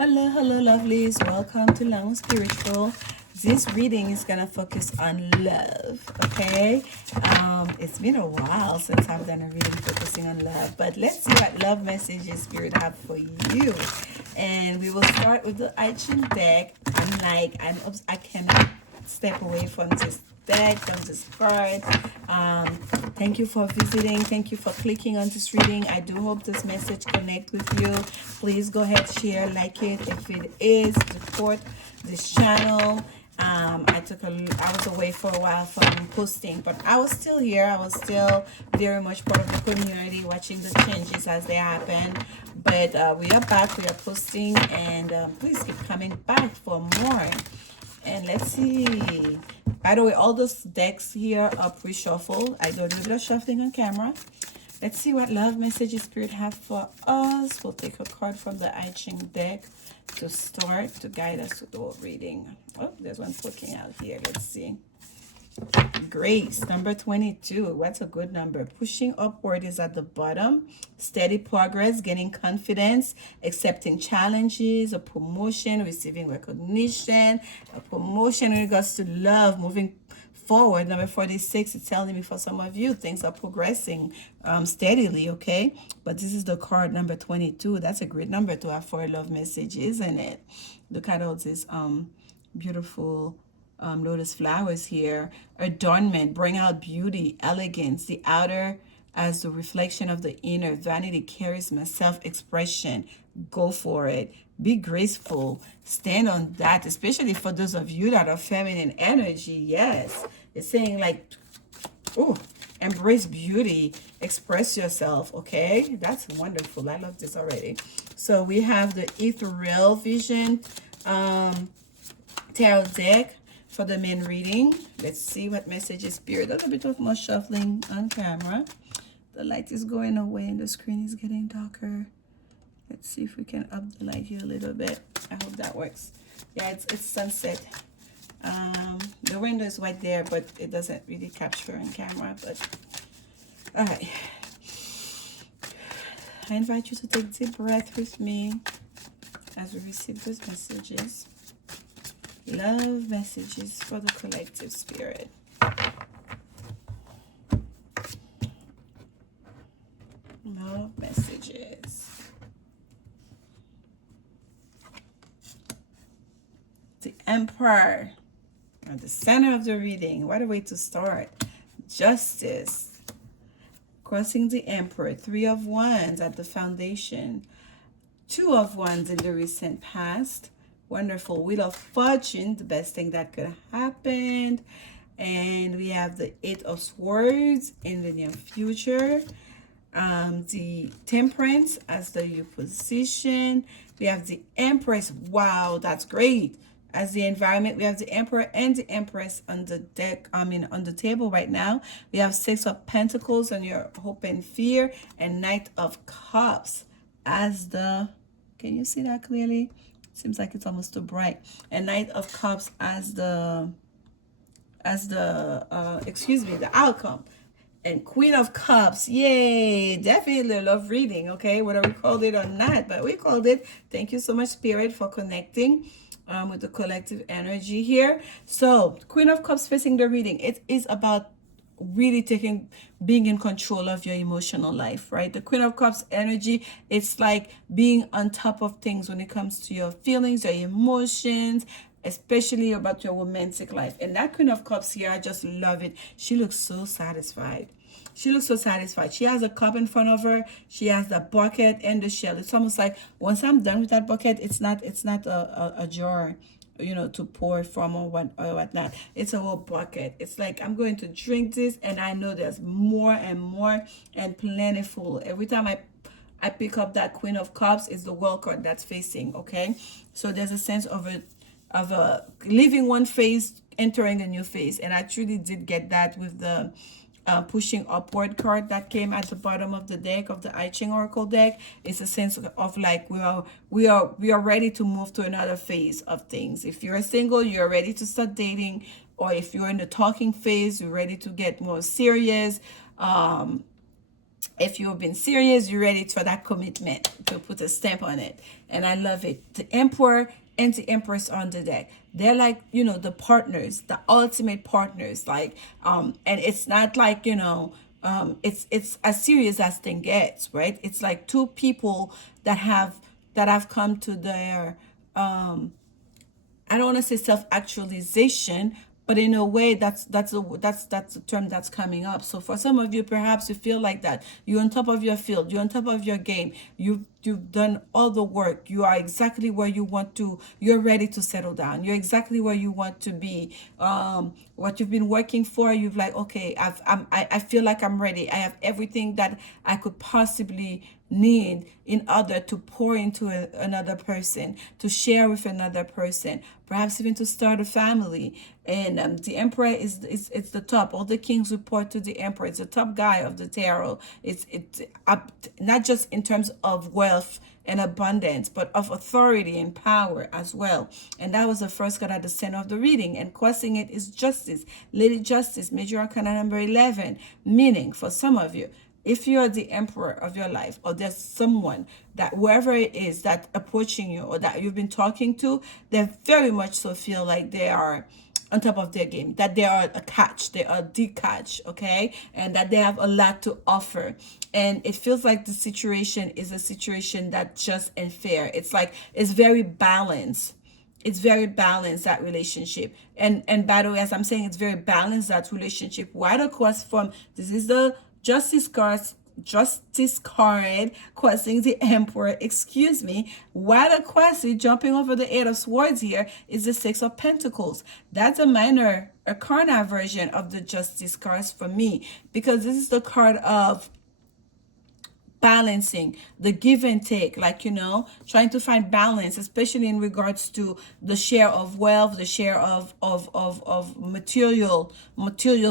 Hello, lovelies. Welcome to Lanmou Spiritual. This reading is gonna focus on love. Okay, it's been a while since I've done a reading focusing on love, but let's see what love messages Spirit have for you. And we will start with the I-Ching deck. I cannot step away from this deck, from this card. Thank you for visiting. Thank you for clicking on this reading. I do hope this message connect with you. Please go ahead, share, like it if it is, support this channel. I was away for a while from posting, but I was still here. I was still very much part of the community, watching the changes as they happen. But we are back. We are posting, and please keep coming back for more. And let's see. By the way, all those decks here are pre-shuffled. I do a little bit of shuffling on camera. Let's see what love messages Spirit have for us. We'll take a card from the I-Ching deck to start, to guide us with the reading. Oh, there's one poking out here. Let's see. Grace, number 22. What's a good number? Pushing upward is at the bottom. Steady progress, gaining confidence, accepting challenges, a promotion, receiving recognition, a promotion in regards to love, moving forward. Number 46, it's telling me for some of you things are progressing steadily, okay? But this is the card number 22. That's a great number to have for a love message, isn't it? Look at all this beautiful lotus flowers here. Adornment, bring out beauty, elegance, the outer as the reflection of the inner. Vanity, charisma, self-expression. Go for it. Be graceful. Stand on that, especially for those of you that are feminine energy. Yes, it's saying like, oh, embrace beauty, express yourself. Okay, that's wonderful. I love this already. So we have the ethereal vision tarot deck for the main reading. Let's see what messages Spirit. A little bit of more shuffling on camera. The light is going away and the screen is getting darker. Let's see if we can up the light here a little bit. I hope that works. Yeah, it's sunset. The window is right there, but it doesn't really capture on camera. But all right, I invite you to take a deep breath with me as we receive those messages. Love messages for the collective spirit. Love messages. The Emperor at the center of the reading. What a way to start. Justice. Crossing the Emperor. 3 of Wands at the foundation. 2 of Wands in the recent past. Wonderful. Wheel of Fortune, the best thing that could happen. And we have the 8 of Swords in the near future. The Temperance as the new position. We have the Empress. Wow, that's great. As the environment, we have the Emperor and the Empress on the deck, on the table right now. We have 6 of Pentacles on your hope and fear, and Knight of Cups as the, can you see that clearly? Seems like it's almost too bright. And Knight of Cups as the the outcome. And Queen of Cups, yay, definitely love reading, okay, whether we called it or not, but we called it. Thank you so much, Spirit, for connecting with the collective energy here. So Queen of Cups facing the reading, it is about really being in control of your emotional life, right? The Queen of Cups energy, it's like being on top of things when it comes to your feelings, your emotions, especially about your romantic life. And that Queen of Cups here, I just love it. She looks so satisfied. She looks so satisfied. She has a cup in front of her. She has the bucket and the shell. It's almost like once I'm done with that bucket, it's not a jar, you know, to pour from or whatnot. It's a whole bucket. It's like I'm going to drink this, and I know there's more and more and plentiful. Every time I pick up that Queen of Cups, it's the World card that's facing. Okay, so there's a sense of leaving one phase, entering a new phase, and I truly did get that with the pushing upward card that came at the bottom of the deck, of the I-Ching Oracle deck. It's a sense of like we are ready to move to another phase of things. If you're single, you're ready to start dating, or if you're in the talking phase, you're ready to get more serious. If you've been serious, you're ready for that commitment to put a stamp on it. And I love it. The Emperor and the Empress on the deck. They're like, the partners, the ultimate partners. Like, and it's not like, it's as serious as thing gets, right? It's like two people that have come to their I don't want to say self-actualization, but in a way that's the term that's coming up. So for some of you, perhaps you feel like that. You're on top of your field, you're on top of your game. You've done all the work. You are exactly where you want to. You're ready to settle down. You're exactly where you want to be. What you've been working for, you've like, okay, I feel like I'm ready. I have everything that I could possibly need in order to pour into another person, to share with another person, perhaps even to start a family. And the Emperor is it's the top. All the kings report to the Emperor. It's the top guy of the tarot. It's up, not just in terms of wealth and abundance, but of authority and power as well. And that was the first card at the center of the reading. And crossing it is Justice, Lady Justice, Major Arcana number 11, meaning for some of you, if you're the emperor of your life, or there's someone that wherever it is that approaching you or that you've been talking to, they very much so feel like they are on top of their game, that they are attached, they are detached, okay, and that they have a lot to offer. And it feels like the situation is a situation that's just and fair. It's like it's very balanced. It's very balanced, that relationship. And by the way, as I'm saying, it's very balanced, that relationship. Right across from, this is the Justice card crossing the Emperor, excuse me. While across it, jumping over the Eight of Swords here, is the Six of Pentacles. That's a minor arcana version of the Justice cards for me, because this is the card of balancing, the give and take, like, trying to find balance, especially in regards to the share of wealth, the share of material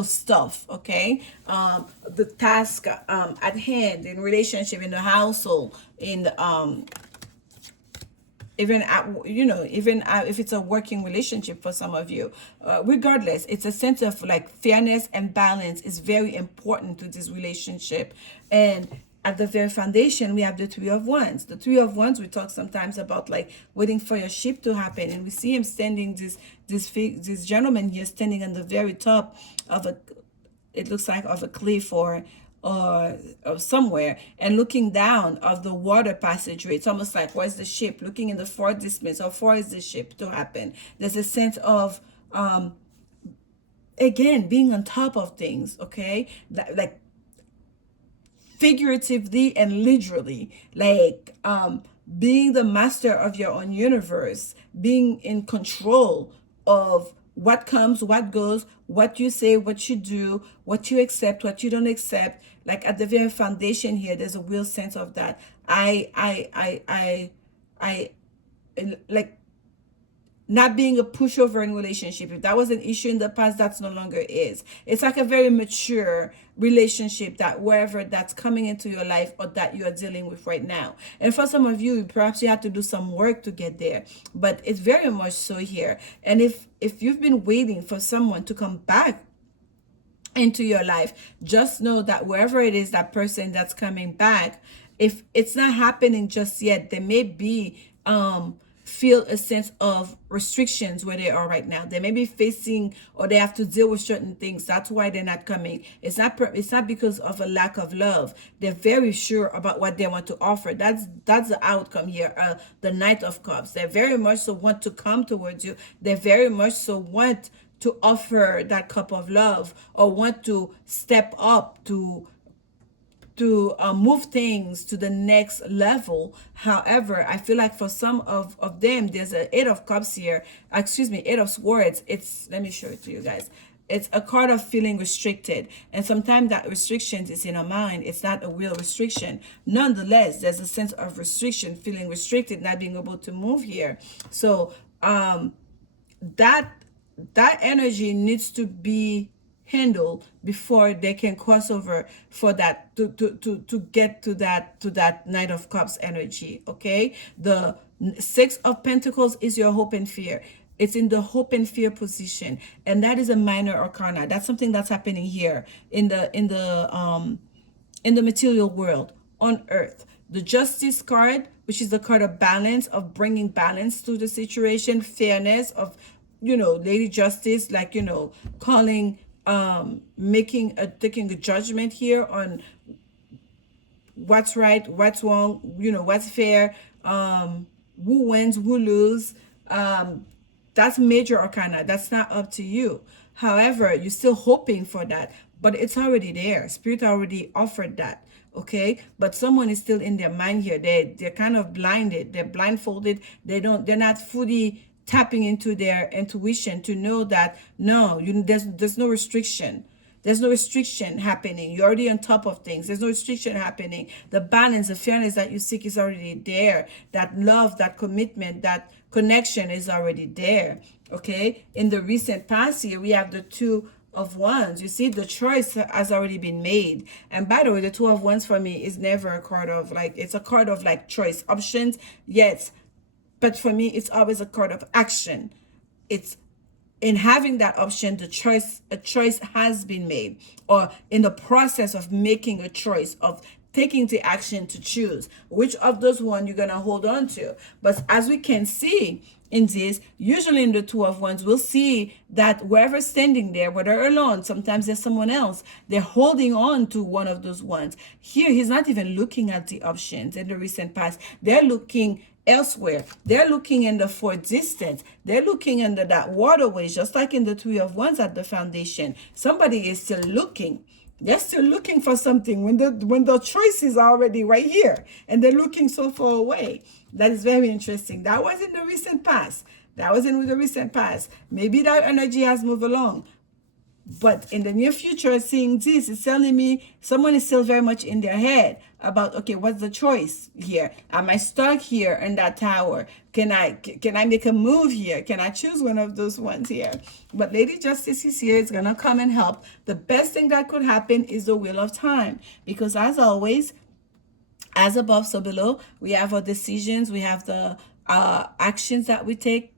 stuff, okay. The task at hand, in relationship, in the household, in the even at, if it's a working relationship for some of you, regardless, it's a sense of like fairness and balance is very important to this relationship. And at the very foundation, we have the Three of Wands. The Three of Wands, we talk sometimes about like waiting for your ship to happen, and we see him standing, this gentleman here standing on the very top of it looks like of a cliff or somewhere, and looking down of the water passageway. It's almost like, where's the ship? Looking in the far distance, how far is the ship to happen? There's a sense of again, being on top of things, okay, like figuratively and literally, like being the master of your own universe, being in control of what comes, what goes, what you say, what you do, what you accept, what you don't accept. Like at the very foundation here, there's a real sense of that. I like not being a pushover in relationship. If that was an issue in the past, that's no longer is. It's like a very mature relationship, that wherever that's coming into your life or that you are dealing with right now. And for some of you, perhaps you have to do some work to get there, but it's very much so here. And if you've been waiting for someone to come back into your life, just know that wherever it is, that person that's coming back, if it's not happening just yet, there may be feel a sense of restrictions where they are right now. They may be facing, or they have to deal with certain things. That's why they're not coming. It's not because of a lack of love. They're very sure about what they want to offer. That's the outcome here. The Knight of Cups. They very much so want to come towards you. They very much so want to offer that cup of love, or want to step up to move things to the next level. However, I feel like for some of them, there's an Eight of Cups here, Eight of Swords. Let me show it to you guys. It's a card of feeling restricted, and sometimes that restriction is in our mind. It's not a real restriction. Nonetheless, there's a sense of restriction, feeling restricted, not being able to move here. So that energy needs to be handle before they can cross over for that to get to that Knight of Cups energy. Okay, the Six of Pentacles is your hope and fear. It's in the hope and fear position, and that is a minor arcana. That's something that's happening here in the in the material world on earth. The justice card, which is the card of balance, of bringing balance to the situation, fairness, of, lady justice, like, calling, taking a judgment here on what's right, what's wrong, what's fair, who wins, who lose. That's major arcana. That's not up to you. However, you're still hoping for that, but it's already there. Spirit already offered that. Okay, but someone is still in their mind here. They're kind of blinded. They're blindfolded. They're not fully tapping into their intuition to know that no, there's no restriction. There's no restriction happening. You're already on top of things. There's no restriction happening. The balance, the fairness that you seek is already there. That love, that commitment, that connection is already there. Okay? In the recent past here, we have the Two of Wands. You see, the choice has already been made. And by the way, the Two of Wands for me is never a card of it's a card of choice options. Yes. But for me, it's always a card of action. It's in having that option, a choice has been made, or in the process of making a choice, of taking the action to choose which of those one you're gonna hold on to. But as we can see in this, usually in the Two of Wands, we'll see that whoever's standing there, whether alone, sometimes there's someone else, they're holding on to one of those ones. Here, he's not even looking at the options in the recent past. They're looking elsewhere. They're looking in the far distance. They're looking under that waterway, just like in the Three of Wands at the foundation. Somebody is still looking. They're still looking for something when the choice is already right here, and they're looking so far away. That is very interesting. That was in the recent past. Maybe that energy has moved along. But in the near future, seeing this is telling me someone is still very much in their head about, okay, what's the choice here? Am I stuck here in that tower? Can I make a move here? Can I choose one of those ones here? But Lady Justice is here. It's going to come and help. The best thing that could happen is the Wheel of Time. Because as always, as above, so below, we have our decisions. We have the actions that we take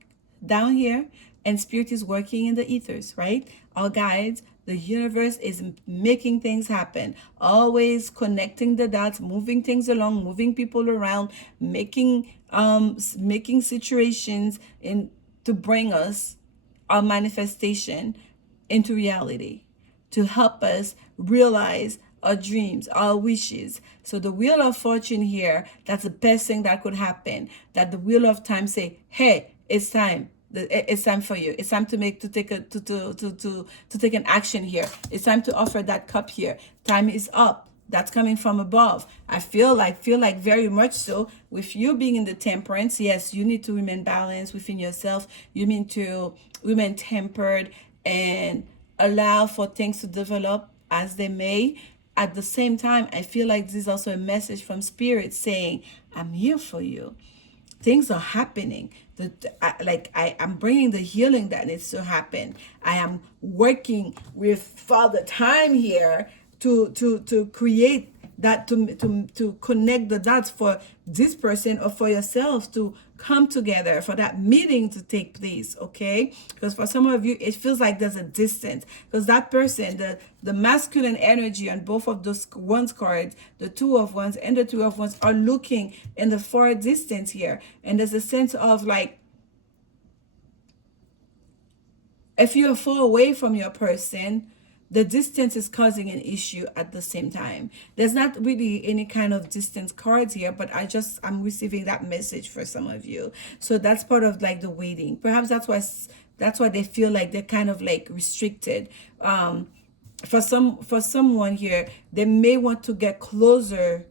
down here. And Spirit is working in the ethers, right? Our guides, the universe is making things happen, always connecting the dots, moving things along, moving people around, making situations to bring us our manifestation into reality, to help us realize our dreams, our wishes. So the Wheel of Fortune here, that's the best thing that could happen. That the Wheel of Time say, hey, it's time. It's time for you. It's time to take an action here. It's time to offer that cup here. Time is up. That's coming from above. I feel like very much so with you being in the Temperance. Yes, you need to remain balanced within yourself. You need to remain tempered and allow for things to develop as they may. At the same time, I feel like this is also a message from Spirit saying, I'm here for you. Things are happening. I'm bringing the healing that needs to happen. I am working with Father Time here to create that, to connect the dots for this person or for yourself to come together, for that meeting to take place, okay? Because for some of you, it feels like there's a distance. Because that person, the masculine energy on both of those Wands cards, the Two of Wands and the Two of Wands, are looking in the far distance here. And there's a sense of if you're far away from your person, the distance is causing an issue at the same time. There's not really any kind of distance cards here, but I'm receiving that message for some of you. So that's part of the waiting. Perhaps that's why they feel like they're kind of restricted. For someone here, they may want to get closer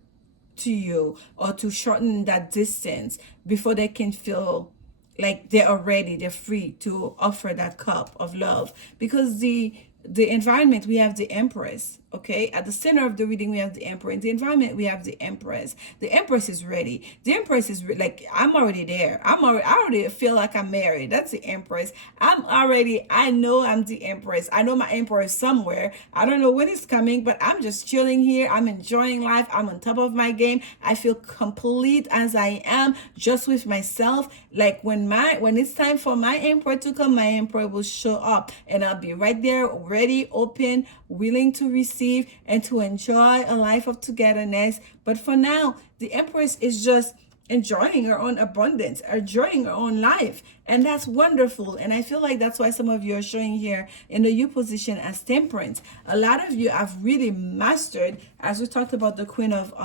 to you or to shorten that distance before they can feel like they're free to offer that cup of love. Because the environment, we have the Empress, okay? At the center of the reading, we have the Emperor. In the environment, we have the Empress. The Empress is ready. The Empress is I'm already there. I already feel like I'm married. That's the Empress. I know I'm the Empress. I know my Emperor is somewhere. I don't know when it's coming, but I'm just chilling here. I'm enjoying life. I'm on top of my game. I feel complete as I am, just with myself. When it's time for my Emperor to come, my Emperor will show up, and I'll be right there, ready, open, willing to receive receive and to enjoy a life of togetherness. But for now, the Empress is just enjoying her own abundance, enjoying her own life. And that's wonderful. And I feel like that's why some of you are showing here in the U position as Temperance. A lot of you have really mastered, as we talked about the Queen of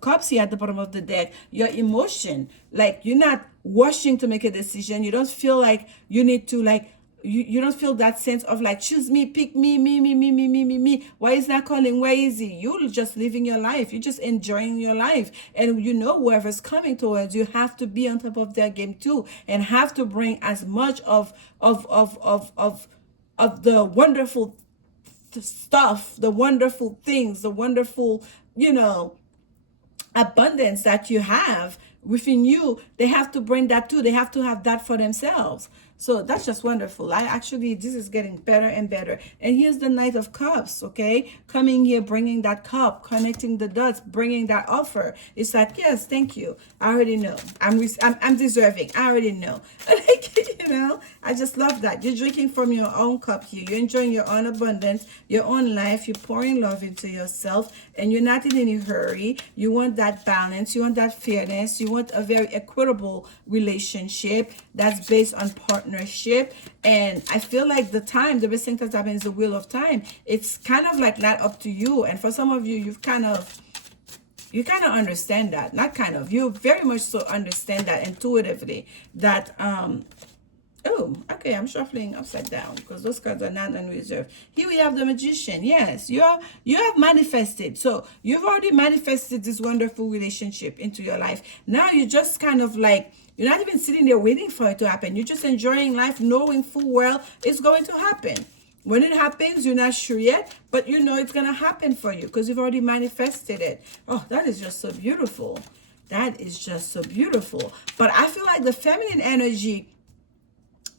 Cups here at the bottom of the deck, your emotion. Like, you're not rushing to make a decision. You don't feel like you need to, like, you don't feel that sense of like, choose me, pick me, me. Why is that calling? Where is he? You're just living your life. You're just enjoying your life. And you know, whoever's coming towards you have to be on top of their game too, and have to bring as much of the wonderful stuff, the wonderful things, the wonderful, abundance that you have within you. They have to bring that too. They have to have that for themselves. So that's just wonderful. This is getting better and better. And here's the Knight of Cups, okay? Coming here, bringing that cup, connecting the dots, bringing that offer. It's like, yes, thank you. I already know. I'm deserving. I already know. I just love that. You're drinking from your own cup here. You're enjoying your own abundance, your own life. You're pouring love into yourself, and you're not in any hurry. You want that balance. You want that fairness. You want a very equitable relationship that's based on partnership. And I feel like the best thing that's happening is the wheel of time. It's kind of like not up to you. And for some of you, you kind of understand that. Not kind of. You very much so understand that intuitively. That oh, okay, I'm shuffling upside down because those cards are not unreserved. Here we have the Magician. Yes, you have manifested. So you've already manifested this wonderful relationship into your life. Now you're just kind of like, you're not even sitting there waiting for it to happen. You're just enjoying life, knowing full well it's going to happen. When it happens, you're not sure yet, but you know it's going to happen for you because you've already manifested it. Oh, that is just so beautiful. That is just so beautiful. But I feel like the feminine energy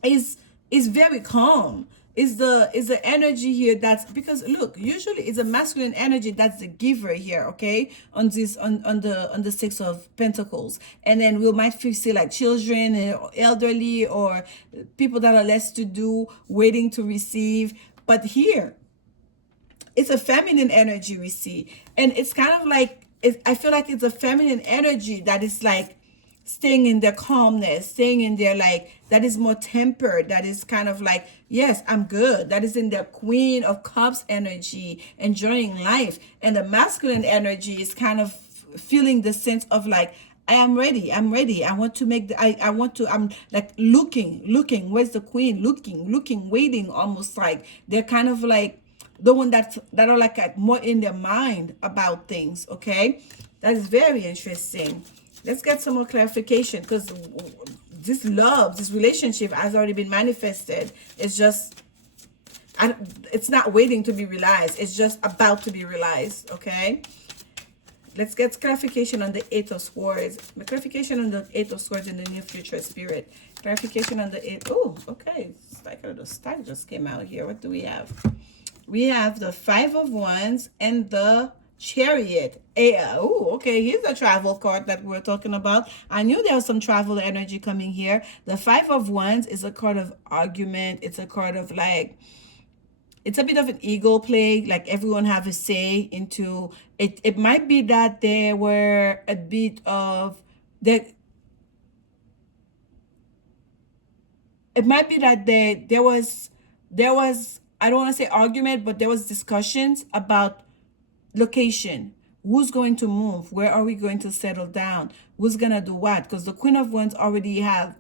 is very calm. Is the energy here that's, because look, usually it's a masculine energy that's the giver here, okay, on the Six of Pentacles. And then we might see like children or elderly or people that are less to do, waiting to receive. But here it's a feminine energy we see, and it's kind of like, I feel like it's a feminine energy that is like staying in their calmness, staying in their, like, that is more tempered, that is kind of like, yes, I'm good. That is in their Queen of Cups energy, enjoying life. And the masculine energy is kind of feeling the sense of like, I am ready. I'm ready. I want to make I'm like looking, where's the Queen? Looking, waiting, almost like they're kind of like the one that are like more in their mind about things, okay? That is very interesting. Let's get some more clarification, because this love, this relationship has already been manifested. It's just, it's not waiting to be realized. It's just about to be realized, okay? Let's get clarification on the Eight of Swords. The clarification on the Eight of Swords in the near future, Spirit. Clarification on the Eight. Oh, okay. The stack just came out here. What do we have? We have the Five of Wands and the Chariot. Oh, okay, here's a travel card that we're talking about. I knew there was some travel energy coming here. The Five of Wands is a card of argument. It's a card of like, it's a bit of an ego play, like everyone have a say into it. It might be that there were a bit of that. It might be that there was I don't want to say argument, but there was discussions about location. Who's going to move? Where are we going to settle down? Who's gonna do what? Because the Queen of Wands already have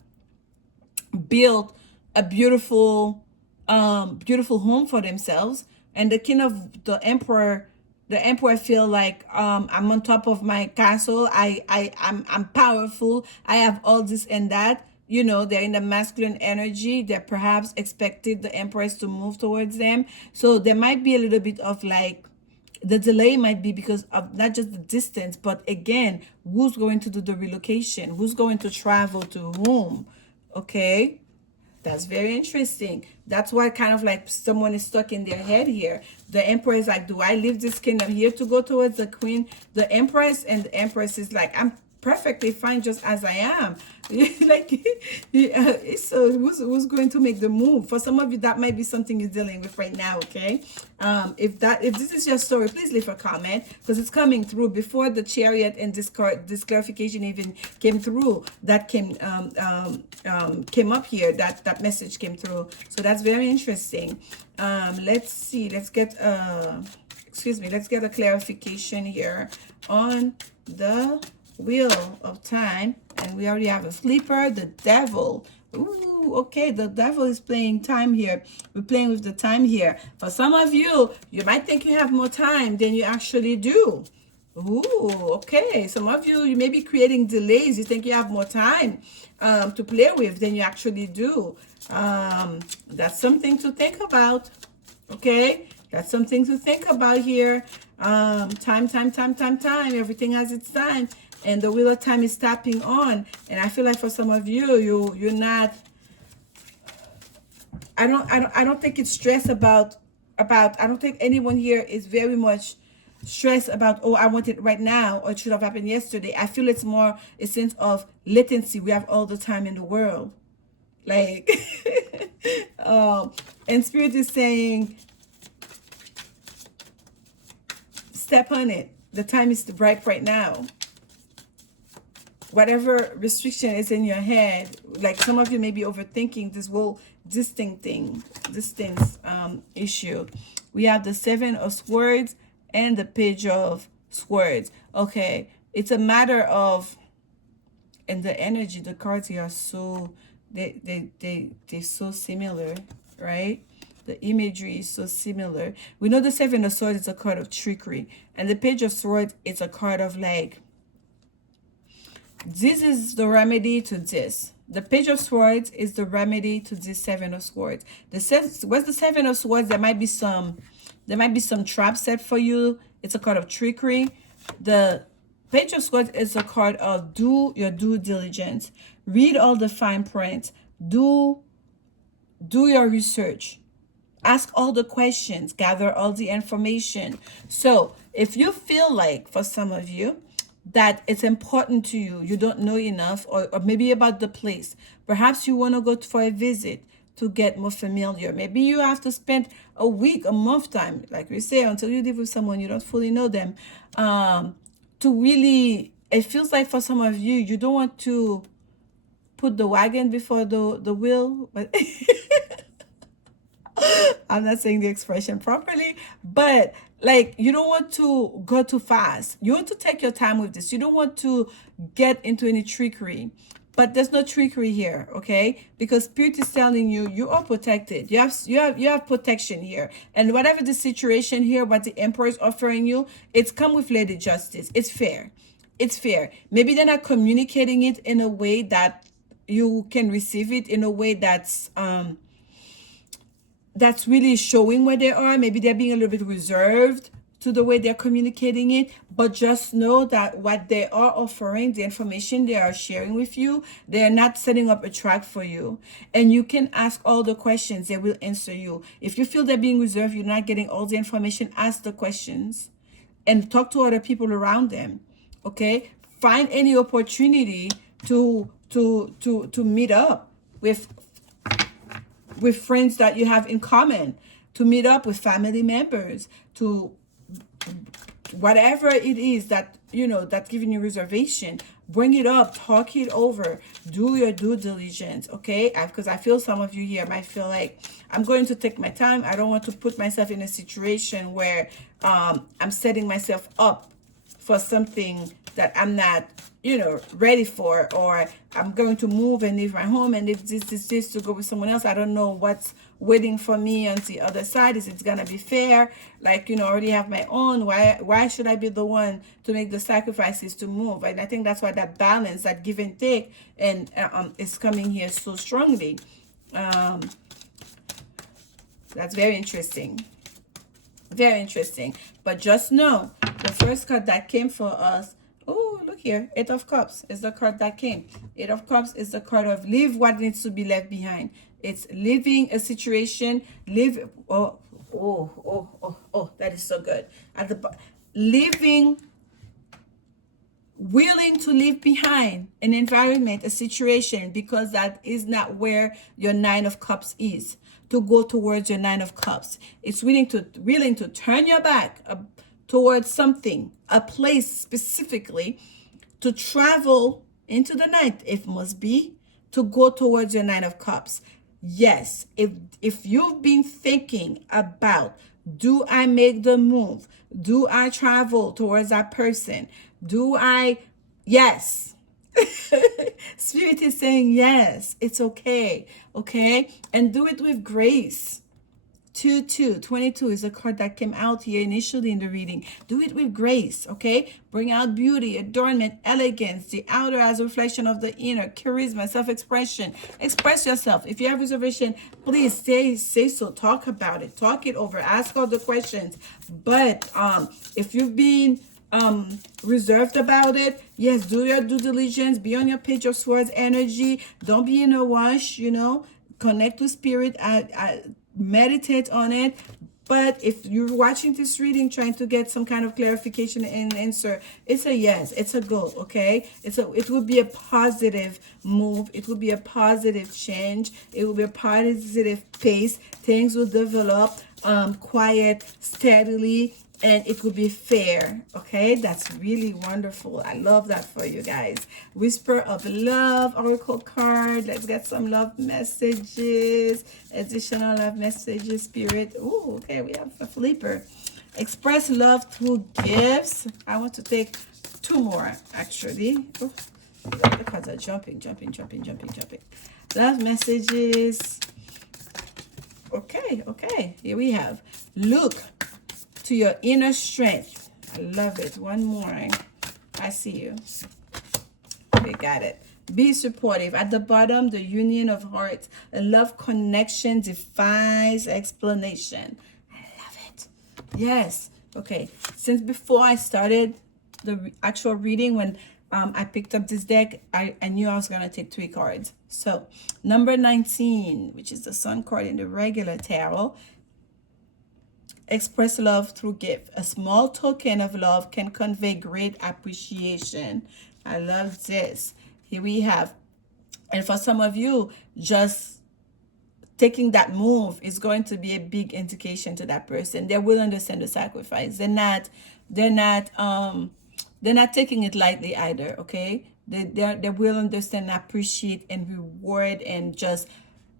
built a beautiful home for themselves, and the King of the Emperor feel like I'm on top of my castle. I'm powerful. I have all this and that. You know, they're in the masculine energy. They perhaps expected the Empress to move towards them. So there might be a little bit of like, the delay might be because of not just the distance, but again, who's going to do the relocation? Who's going to travel to whom? Okay, that's very interesting. That's why kind of like someone is stuck in their head here. The Emperor is like, do I leave this kingdom here to go towards the Queen, the Empress? And the Empress is like, perfectly fine just as I am. Like, so who's going to make the move? For some of you, that might be something you're dealing with right now, okay? If this is your story, please leave a comment, because it's coming through. Before the Chariot and this clarification even came through, that came up here, that message came through. So that's very interesting. Let's see, let's get let's get a clarification here on the Wheel of Time. And we already have a sleeper, the Devil. Ooh, okay, the Devil is playing time here. We're playing with the time here. For some of you, you might think you have more time than you actually do. Ooh, okay. Some of you, you may be creating delays. You think you have more time to play with than you actually do. That's something to think about. Okay, that's something to think about here. Time. Everything has its time. And the Wheel of Time is tapping on. And I feel like for some of you, you're not, I don't think it's stress about, I don't think anyone here is very much stressed about, oh, I want it right now, or it should have happened yesterday. I feel it's more a sense of latency. We have all the time in the world. Like, and Spirit is saying, step on it. The time is ripe right now. Whatever restriction is in your head, like some of you may be overthinking this whole distance issue. We have the Seven of Swords and the Page of Swords. Okay, it's a matter of, and the energy, the cards here are so, they're so similar, right? The imagery is so similar. We know the Seven of Swords is a card of trickery, and the Page of Swords is a card of like, this is the remedy to this. The Page of Swords is the remedy to this Seven of Swords. What's the Seven of Swords? There might be some trap set for you. It's a card of trickery. The Page of Swords is a card of do your due diligence. Read all the fine print. Do your research. Ask all the questions. Gather all the information. So if you feel like, for some of you, that it's important to you, you don't know enough, or maybe about the place, perhaps you want to go for a visit to get more familiar. Maybe you have to spend a week, a month time, like we say, until you live with someone you don't fully know them, to really, it feels like for some of you, you don't want to put the wagon before the wheel, but I'm not saying the expression properly, but like, you don't want to go too fast. You want to take your time with this. You don't want to get into any trickery, but there's no trickery here, okay? Because Spirit is telling you, you are protected. You have protection here. And whatever the situation here, what the Emperor is offering you, it's come with Lady Justice. It's fair. It's fair. Maybe they're not communicating it in a way that you can receive it, in a way that's really showing where they are. Maybe they're being a little bit reserved to the way they're communicating it, but just know that what they are offering, the information they are sharing with you, they're not setting up a trap for you. And you can ask all the questions, they will answer you. If you feel they're being reserved, you're not getting all the information, ask the questions and talk to other people around them, okay? Find any opportunity to meet up with friends that you have in common, to meet up with family members, to whatever it is that, you know, that's giving you reservation, bring it up, talk it over, do your due diligence, okay? Because I feel some of you here might feel like, I'm going to take my time. I don't want to put myself in a situation where I'm setting myself up for something that I'm not, you know, ready for, or I'm going to move and leave my home, and if this to go with someone else, I don't know what's waiting for me on the other side. Is it gonna be fair? Like, you know, I already have my own. Why should I be the one to make the sacrifices to move? And I think that's why that balance, that give and take, and is coming here so strongly. That's very interesting. Very interesting. But just know, the first card that came for us, oh, look here, Eight of Cups is the card that came. Eight of Cups is the card of leave what needs to be left behind. It's leaving a situation, leave, oh, that is so good. At the leaving willing to leave behind an environment, a situation, because that is not where your Nine of Cups is, to go towards your Nine of Cups. It's willing to turn your back towards something, a place specifically, to travel into the night if must be, to go towards your Nine of Cups. Yes, if you've been thinking about, do I make the move? Do I travel towards that person? Do I? Yes. Spirit is saying yes, it's okay. Okay? And do it with grace. 22 is a card that came out here initially in the reading. Do it with grace, okay? Bring out beauty, adornment, elegance, the outer as a reflection of the inner, charisma, self-expression. Express yourself. If you have reservation, please say so. Talk about it. Talk it over. Ask all the questions. But if you've been reserved about it, yes, do your due diligence. Be on your Page of Swords energy. Don't be in a rush, Connect with spirit. Meditate on it. But if you're watching this reading trying to get some kind of clarification and answer, it's a yes, it's a go. Okay, it will be a positive move, it will be a positive change, it will be a positive pace. Things will develop quiet, steadily, and it will be fair. Okay, that's really wonderful. I love that for you guys. Whisper of Love oracle card. Let's get some love messages, additional love messages, spirit. Oh, okay, we have a flipper. Express love through gifts. I want to take two more actually. Oh, the cards are jumping. Love messages. Okay, here we have, look to your inner strength. I love it. One more. I see you. Okay, got it. Be supportive. At the bottom, the union of hearts. A love connection defies explanation. I love it. Yes. Okay. Since before I started the actual reading, when I picked up this deck, I knew I was going to take 3 cards. So, number 19, which is the Sun card in the regular tarot. Express love through gift. A small token of love can convey great appreciation. I love this. Here we have, and for some of you, just taking that move is going to be a big indication to that person. They will understand the sacrifice. They're not taking it lightly either. Okay, they will understand, appreciate, and reward, and just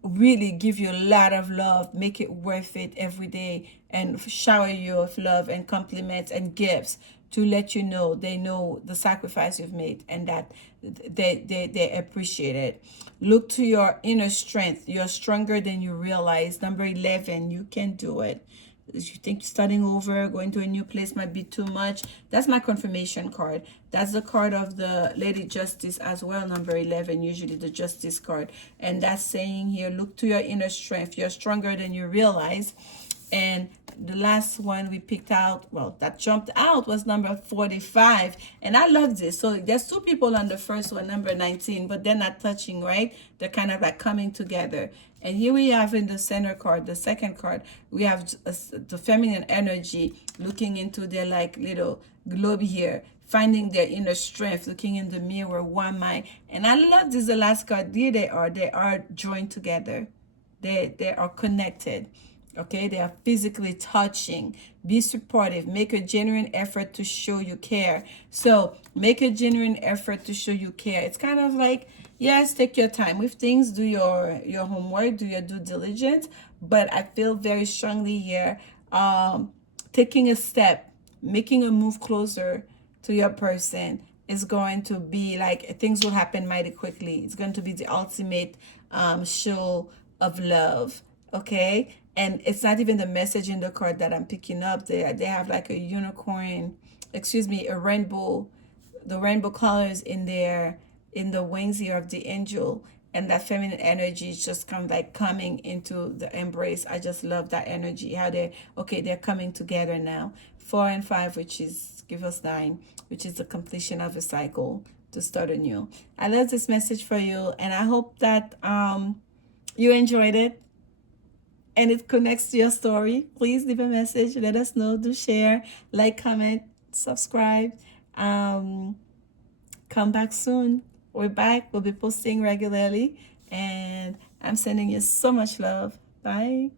really give you a lot of love, make it worth it every day, and shower you with love and compliments and gifts to let you know they know the sacrifice you've made, and that they appreciate it. Look to your inner strength. You're stronger than you realize. Number 11, you can do it. If you think starting over, going to a new place might be too much, that's my confirmation card. That's the card of the Lady Justice as well, number 11, usually the Justice card. And that's saying here, look to your inner strength. You're stronger than you realize. And the last one we picked out, well, that jumped out, was number 45. And I love this. So there's 2 people on the first one, number 19, but they're not touching, right? They're kind of like coming together. And here we have in the center card, the second card, we have the feminine energy looking into their like little globe here, finding their inner strength, looking in the mirror, one mind. And I love this, the last card. Here they are joined together. They are connected. Okay, they are physically touching. Be supportive. Make a genuine effort to show you care. So make a genuine effort to show you care. It's kind of like, yes, take your time with things. Do your homework. Do your due diligence. But I feel very strongly here, taking a step, making a move closer to your person is going to be like, things will happen mighty quickly. It's going to be the ultimate show of love. Okay, and it's not even the message in the card that I'm picking up. They have like a unicorn, a rainbow, the rainbow colors in the wings here of the angel, and that feminine energy is just kind of like coming into the embrace. I just love that energy, how they're coming together now. 4 and 5, which is give us 9, which is the completion of a cycle to start anew. I love this message for you, and I hope that you enjoyed it and it connects to your story. Please leave a message. Let us know. Do share, like, comment, subscribe. come back soon. We're back. We'll be posting regularly. And I'm sending you so much love. Bye.